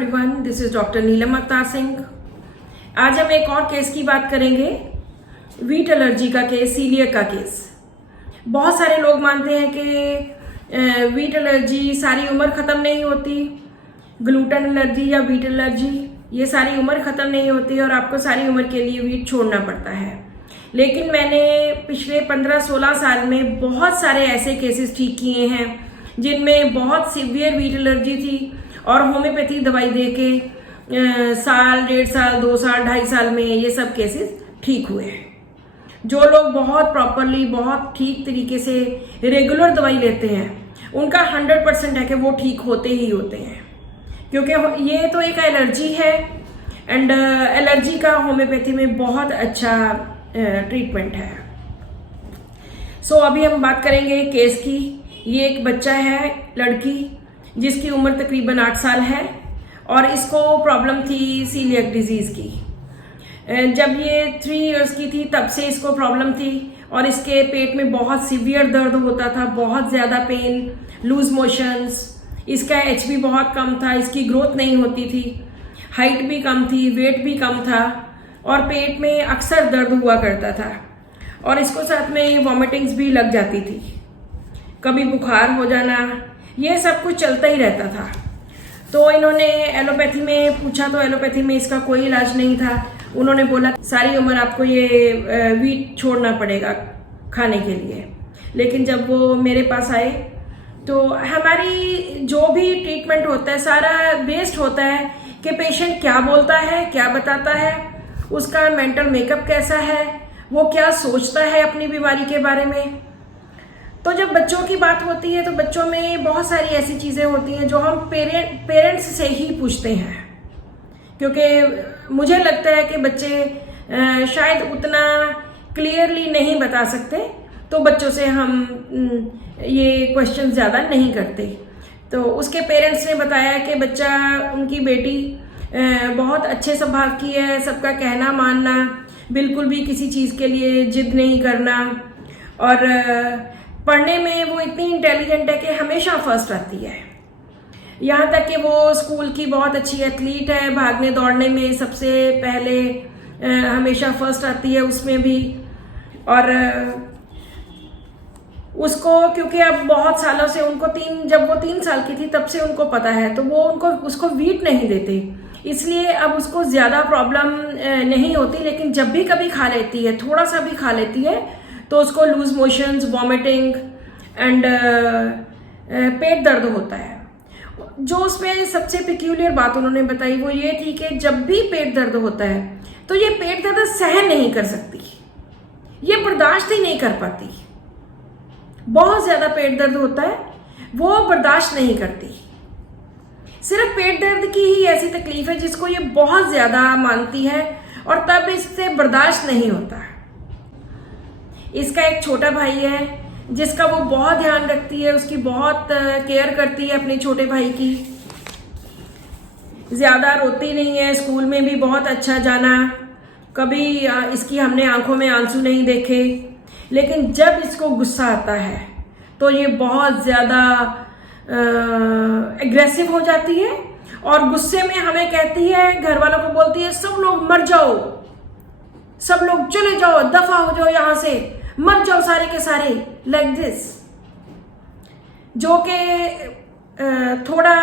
Everyone, this is doctor नीलम अवतार सिंह। आज हम एक और केस की बात करेंगे, वीट एलर्जी का केस, सीलियक का केस। बहुत सारे लोग मानते हैं कि वीट एलर्जी सारी उम्र ख़त्म नहीं होती, ग्लूटेन एलर्जी या वीट एलर्जी ये सारी उम्र ख़त्म नहीं होती और आपको सारी उम्र के लिए वीट छोड़ना पड़ता है। लेकिन मैंने पिछले 15-16 साल में बहुत सारे ऐसे केसेस ठीक किए हैं जिनमें बहुत सीवियर वीट एलर्जी थी और होम्योपैथी दवाई दे के साल, 1.5 साल, 2 साल, 2.5 साल में ये सब केसेस ठीक हुए हैं। जो लोग बहुत प्रॉपरली, बहुत ठीक तरीके से रेगुलर दवाई लेते हैं उनका 100% है कि वो ठीक होते ही होते हैं, क्योंकि ये तो एक एलर्जी है एंड एलर्जी का होम्योपैथी में बहुत अच्छा ट्रीटमेंट है। सो अभी हम बात करेंगे केस की। ये एक बच्चा है, लड़की, जिसकी उम्र तकरीबन 8 साल है और इसको प्रॉब्लम थी सीलियक डिजीज़ की। जब ये 3 इयर्स की थी तब से इसको प्रॉब्लम थी और इसके पेट में बहुत सीवियर दर्द होता था, बहुत ज़्यादा पेन, लूज मोशंस। इसका HB बहुत कम था, इसकी ग्रोथ नहीं होती थी, हाइट भी कम थी, वेट भी कम था और पेट में अक्सर दर्द हुआ करता था और इसको साथ में वॉमिटिंग्स भी लग जाती थी, कभी बुखार हो जाना, ये सब कुछ चलता ही रहता था। तो इन्होंने एलोपैथी में पूछा तो एलोपैथी में इसका कोई इलाज नहीं था। उन्होंने बोला सारी उम्र आपको ये वीट छोड़ना पड़ेगा खाने के लिए। लेकिन जब वो मेरे पास आए तो हमारी जो भी ट्रीटमेंट होता है सारा बेस्ड होता है कि पेशेंट क्या बोलता है, क्या बताता है, उसका मेंटल मेकअप कैसा है, वो क्या सोचता है अपनी बीमारी के बारे में। तो जब बच्चों की बात होती है तो बच्चों में बहुत सारी ऐसी चीज़ें होती हैं जो हम पेरेंट्स से ही पूछते हैं, क्योंकि मुझे लगता है कि बच्चे शायद उतना क्लियरली नहीं बता सकते, तो बच्चों से हम ये क्वेश्चन ज़्यादा नहीं करते। तो उसके पेरेंट्स ने बताया कि बच्चा, उनकी बेटी बहुत अच्छे स्वभाव की है, सबका कहना मानना, बिल्कुल भी किसी चीज़ के लिए जिद नहीं करना और पढ़ने में वो इतनी इंटेलिजेंट है कि हमेशा फर्स्ट आती है। यहाँ तक कि वो स्कूल की बहुत अच्छी एथलीट है, भागने दौड़ने में सबसे पहले हमेशा फर्स्ट आती है उसमें भी। और उसको, क्योंकि अब बहुत सालों से उनको जब वो 3 साल की थी तब से उनको पता है, तो वो उसको वीट नहीं देते, इसलिए अब उसको ज़्यादा प्रॉब्लम नहीं होती। लेकिन जब भी कभी खा लेती है, थोड़ा सा भी खा लेती है, तो उसको लूज मोशंस, वॉमिटिंग एंड पेट दर्द होता है। जो उसमें सबसे पिक्यूलियर बात उन्होंने बताई वो ये थी कि जब भी पेट दर्द होता है तो ये पेट दर्द सहन नहीं कर सकती, ये बर्दाश्त ही नहीं कर पाती। बहुत ज़्यादा पेट दर्द होता है, वो बर्दाश्त नहीं करती। सिर्फ पेट दर्द की ही ऐसी तकलीफ है जिसको ये बहुत ज़्यादा मानती है और तब इससे बर्दाश्त नहीं होता। इसका एक छोटा भाई है जिसका वो बहुत ध्यान रखती है, उसकी बहुत केयर करती है अपने छोटे भाई की। ज़्यादा रोती नहीं है, स्कूल में भी बहुत अच्छा जाना, कभी इसकी हमने आंखों में आंसू नहीं देखे। लेकिन जब इसको गुस्सा आता है तो ये बहुत ज़्यादा एग्रेसिव हो जाती है और गुस्से में हमें कहती है, घर वालों को बोलती है, सब लोग मर जाओ, सब लोग चले जाओ, दफा हो जाओ यहाँ से, मर जाओ सारे के सारे, लाइक दिस। जो कि थोड़ा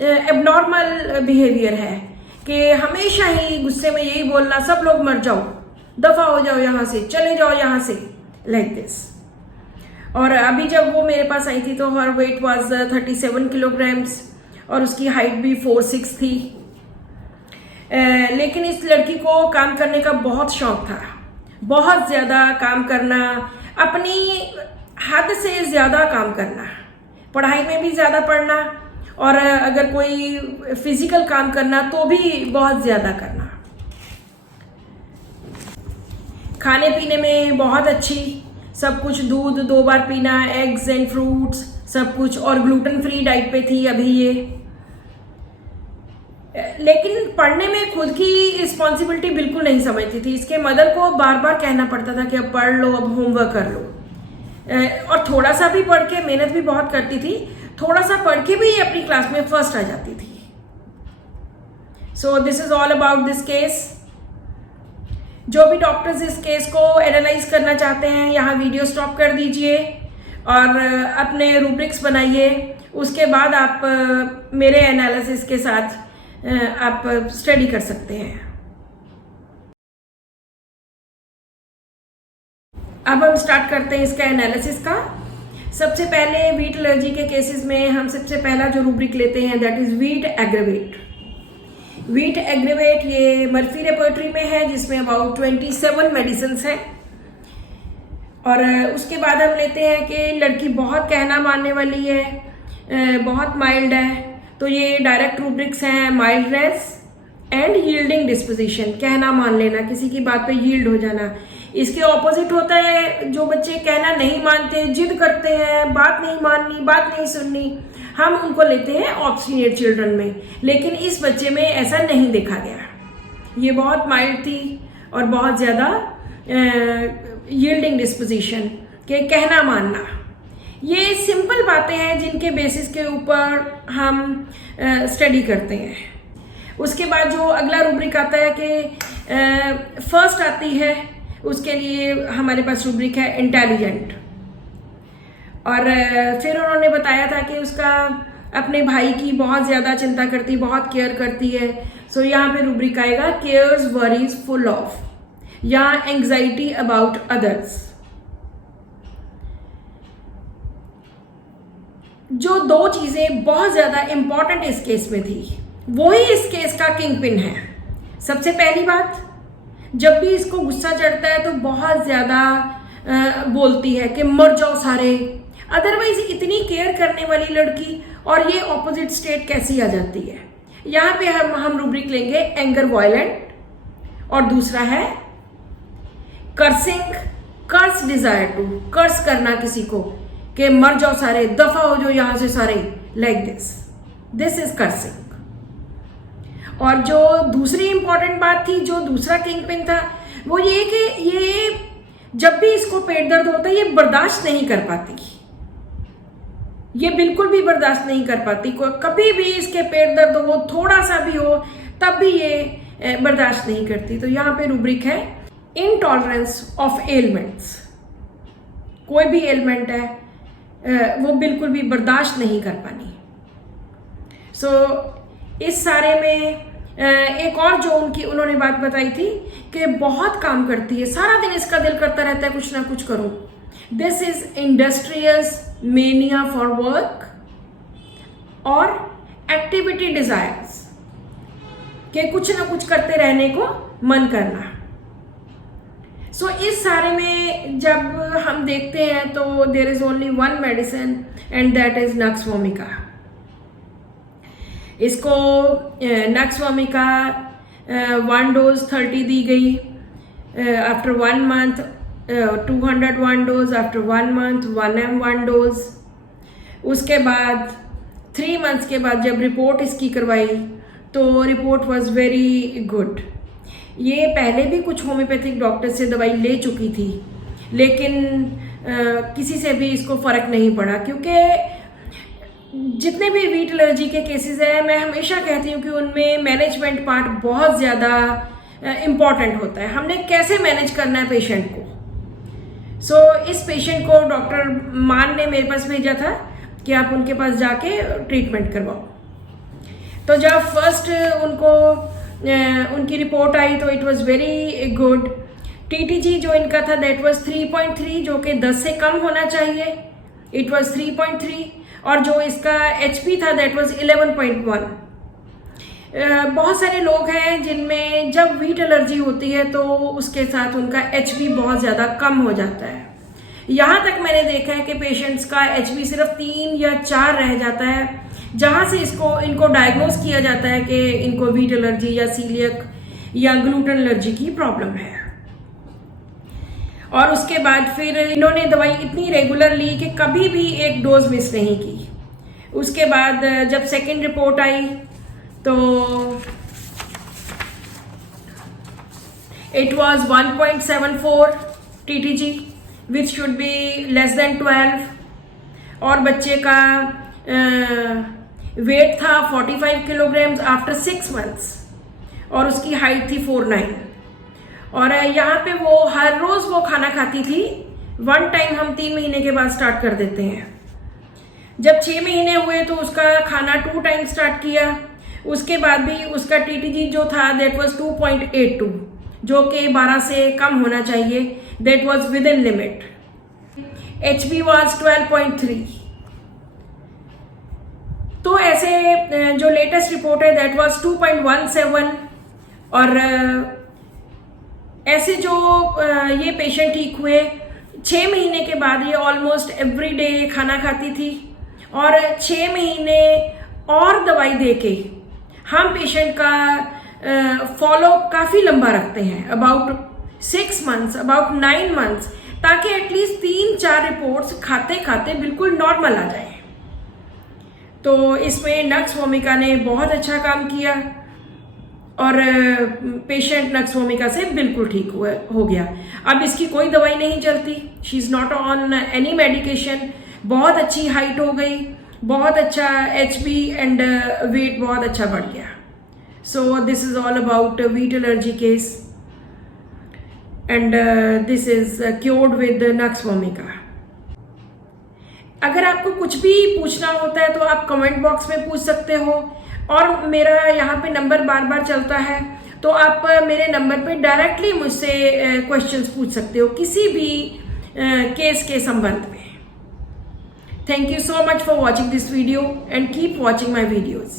एबनॉर्मल बिहेवियर है कि हमेशा ही गुस्से में यही बोलना, सब लोग मर जाओ, दफा हो जाओ यहाँ से, चले जाओ यहाँ से, लाइक दिस। और अभी जब वो मेरे पास आई थी तो हर वेट वाज 37 किलोग्राम्स और उसकी हाइट भी 4'6" थी। लेकिन इस लड़की को काम करने का बहुत शौक था, बहुत ज़्यादा काम करना, अपनी हद से ज़्यादा काम करना, पढ़ाई में भी ज़्यादा पढ़ना और अगर कोई फिजिकल काम करना तो भी बहुत ज़्यादा करना। खाने पीने में बहुत अच्छी, सब कुछ, दूध 2 बार पीना, एग्स एंड फ्रूट्स, सब कुछ, और ग्लूटेन फ्री डाइट पे थी अभी ये। लेकिन पढ़ने में खुद की रिस्पॉन्सिबिलिटी बिल्कुल नहीं समझती थी। इसके मदर को बार बार कहना पड़ता था कि अब पढ़ लो, अब होमवर्क कर लो। और थोड़ा सा भी पढ़ के, मेहनत भी बहुत करती थी, थोड़ा सा पढ़ के भी अपनी क्लास में फर्स्ट आ जाती थी। So this is all about this case. जो भी डॉक्टर्स इस केस को एनालाइज करना चाहते हैं यहाँ वीडियो स्टॉप कर दीजिए और अपने रूब्रिक्स बनाइए। उसके बाद आप मेरे एनालिसिस के साथ आप स्टडी कर सकते हैं। अब हम स्टार्ट करते हैं इसका एनालिसिस का। सबसे पहले वीट एलर्जी के केसेस में हम सबसे पहला जो रूब्रिक लेते हैं that is wheat aggravate. Wheat aggravate ये मर्फी रेपर्टरी में है जिसमें अबाउट 27 मेडिसिन हैं। और उसके बाद हम लेते हैं कि लड़की बहुत कहना मानने वाली है, बहुत माइल्ड है, तो ये डायरेक्ट रूब्रिक्स हैं माइल्डनेस एंड यील्डिंग डिस्पोजिशन, कहना मान लेना, किसी की बात पे यील्ड हो जाना। इसके ऑपोजिट होता है जो बच्चे कहना नहीं मानते, जिद करते हैं, बात नहीं माननी, बात नहीं सुननी, हम उनको लेते हैं ऑब्स्टिनेट चिल्ड्रन में। लेकिन इस बच्चे में ऐसा नहीं देखा गया, ये बहुत माइल्ड थी और बहुत ज़्यादा यील्डिंग डिस्पोजिशन के कहना मानना। ये सिंपल बातें हैं जिनके बेसिस के ऊपर हम स्टडी करते हैं। उसके बाद जो अगला रूब्रिक आता है कि फर्स्ट आती है, उसके लिए हमारे पास रूब्रिक है इंटेलिजेंट। और फिर उन्होंने बताया था कि उसका अपने भाई की बहुत ज़्यादा चिंता करती, बहुत केयर करती है। सो यहाँ पे रूब्रिक आएगा केयर्स वरीज फुल ऑफ या एंग्जाइटी अबाउट अदर्स। जो दो चीज़ें बहुत ज़्यादा इंपॉर्टेंट इस केस में थी वही इस केस का किंग पिन है। सबसे पहली बात, जब भी इसको गुस्सा चढ़ता है तो बहुत ज़्यादा बोलती है कि मर जाओ सारे। अदरवाइज इतनी केयर करने वाली लड़की और ये ऑपोजिट स्टेट कैसी आ जाती है। यहाँ पे हम रूब्रिक लेंगे एंगर वायलेंट, और दूसरा है कर्सिंग, कर्स डिजायर टू, कर्स करना किसी को कि मर जाओ सारे, दफा हो जाओ यहां से सारे, लाइक दिस इज कर्सिंग। और जो दूसरी इंपॉर्टेंट बात थी, जो दूसरा किंग पिन था, वो ये कि ये जब भी इसको पेट दर्द होता है ये बर्दाश्त नहीं कर पाती, ये बिल्कुल भी बर्दाश्त नहीं कर पाती। कभी भी इसके पेट दर्द हो, थोड़ा सा भी हो, तब भी ये बर्दाश्त नहीं करती। तो यहाँ पे रूब्रिक है इनटॉलरेंस ऑफ एलिमेंट्स। कोई भी एलिमेंट है वो बिल्कुल भी बर्दाश्त नहीं कर पानी। सो इस सारे में एक और जो उन्होंने बात बताई थी कि बहुत काम करती है, सारा दिन इसका दिल करता रहता है कुछ ना कुछ करूं। This is industrious mania for work और एक्टिविटी डिजायर्स, कि कुछ ना कुछ करते रहने को मन करना। सो इस सारे में जब हम देखते हैं तो there is only one medicine and that is nux vomica. इसको नक्स वोमिका 1 डोज 30 दी गई, after 1 month 201 dose, after 1 month 1 dose. उसके बाद 3 मंथ्स के बाद जब रिपोर्ट इसकी करवाई तो रिपोर्ट वाज वेरी गुड। ये पहले भी कुछ होम्योपैथिक डॉक्टर से दवाई ले चुकी थी, लेकिन किसी से भी इसको फ़र्क नहीं पड़ा। क्योंकि जितने भी वीट एलर्जी के केसेस हैं, मैं हमेशा कहती हूँ कि उनमें मैनेजमेंट पार्ट बहुत ज़्यादा इम्पॉर्टेंट होता है। हमने कैसे मैनेज करना है पेशेंट को। सो इस पेशेंट को डॉक्टर मान ने मेरे पास भेजा था कि आप उनके पास जाके ट्रीटमेंट करवाओ। तो जब फर्स्ट उनकी रिपोर्ट आई तो इट वाज वेरी गुड। टीटीजी जो इनका था दैट वाज 3.3, जो कि 10 से कम होना चाहिए, इट वाज 3.3। और जो इसका एचपी था दैट वाज 11.1। बहुत सारे लोग हैं जिनमें जब वीट एलर्जी होती है तो उसके साथ उनका एचपी बहुत ज़्यादा कम हो जाता है। यहाँ तक मैंने देखा है कि पेशेंट्स का एचपी सिर्फ 3 या 4 रह जाता है, जहाँ से इनको डायग्नोज किया जाता है कि इनको वीट एलर्जी या सीलियक या ग्लूटेन एलर्जी की प्रॉब्लम है। और उसके बाद फिर इन्होंने दवाई इतनी रेगुलर ली कि कभी भी एक डोज मिस नहीं की। उसके बाद जब सेकेंड रिपोर्ट आई तो it was 1.74 TTG which should be less than 12। और बच्चे का वेट था 45 किलोग्राम्स आफ्टर 6 मंथ्स। और उसकी हाइट थी 4'9" और यहाँ पे वो हर रोज वो खाना खाती थी। 1 टाइम हम 3 महीने के बाद स्टार्ट कर देते हैं। जब 6 महीने हुए तो उसका खाना 2 टाइम स्टार्ट किया। उसके बाद भी उसका TTG जो था दैट वाज 2.82, जो कि 12 से कम होना चाहिए, that was with in limit. HB was 12.3। तो ऐसे जो लेटेस्ट रिपोर्ट है दैट वाज 2.17। और ऐसे जो ये पेशेंट ठीक हुए 6 महीने के बाद, ये ऑलमोस्ट एवरी डे खाना खाती थी और 6 महीने और दवाई देके हम पेशेंट का फॉलोअप काफ़ी लंबा रखते हैं, अबाउट 6 मंथ्स, अबाउट 9 मंथ्स, ताकि एटलीस्ट 3-4 रिपोर्ट्स खाते खाते बिल्कुल नॉर्मल आ जाए। तो इसमें नक्स वोमिका ने बहुत अच्छा काम किया और पेशेंट नक्स वोमिका से बिल्कुल ठीक हो गया। अब इसकी कोई दवाई नहीं चलती, she is not on any medication. बहुत अच्छी हाइट हो गई, बहुत अच्छा HB एंड वेट बहुत अच्छा बढ़ गया। So this is all about wheat allergy case and this is cured with nux vomica. अगर आपको कुछ भी पूछना होता है तो आप कमेंट बॉक्स में पूछ सकते हो, और मेरा यहाँ पे नंबर बार बार चलता है, तो आप मेरे नंबर पे डायरेक्टली मुझसे क्वेश्चंस पूछ सकते हो किसी भी केस के संबंध में। Thank you so much for watching this video and keep watching my videos.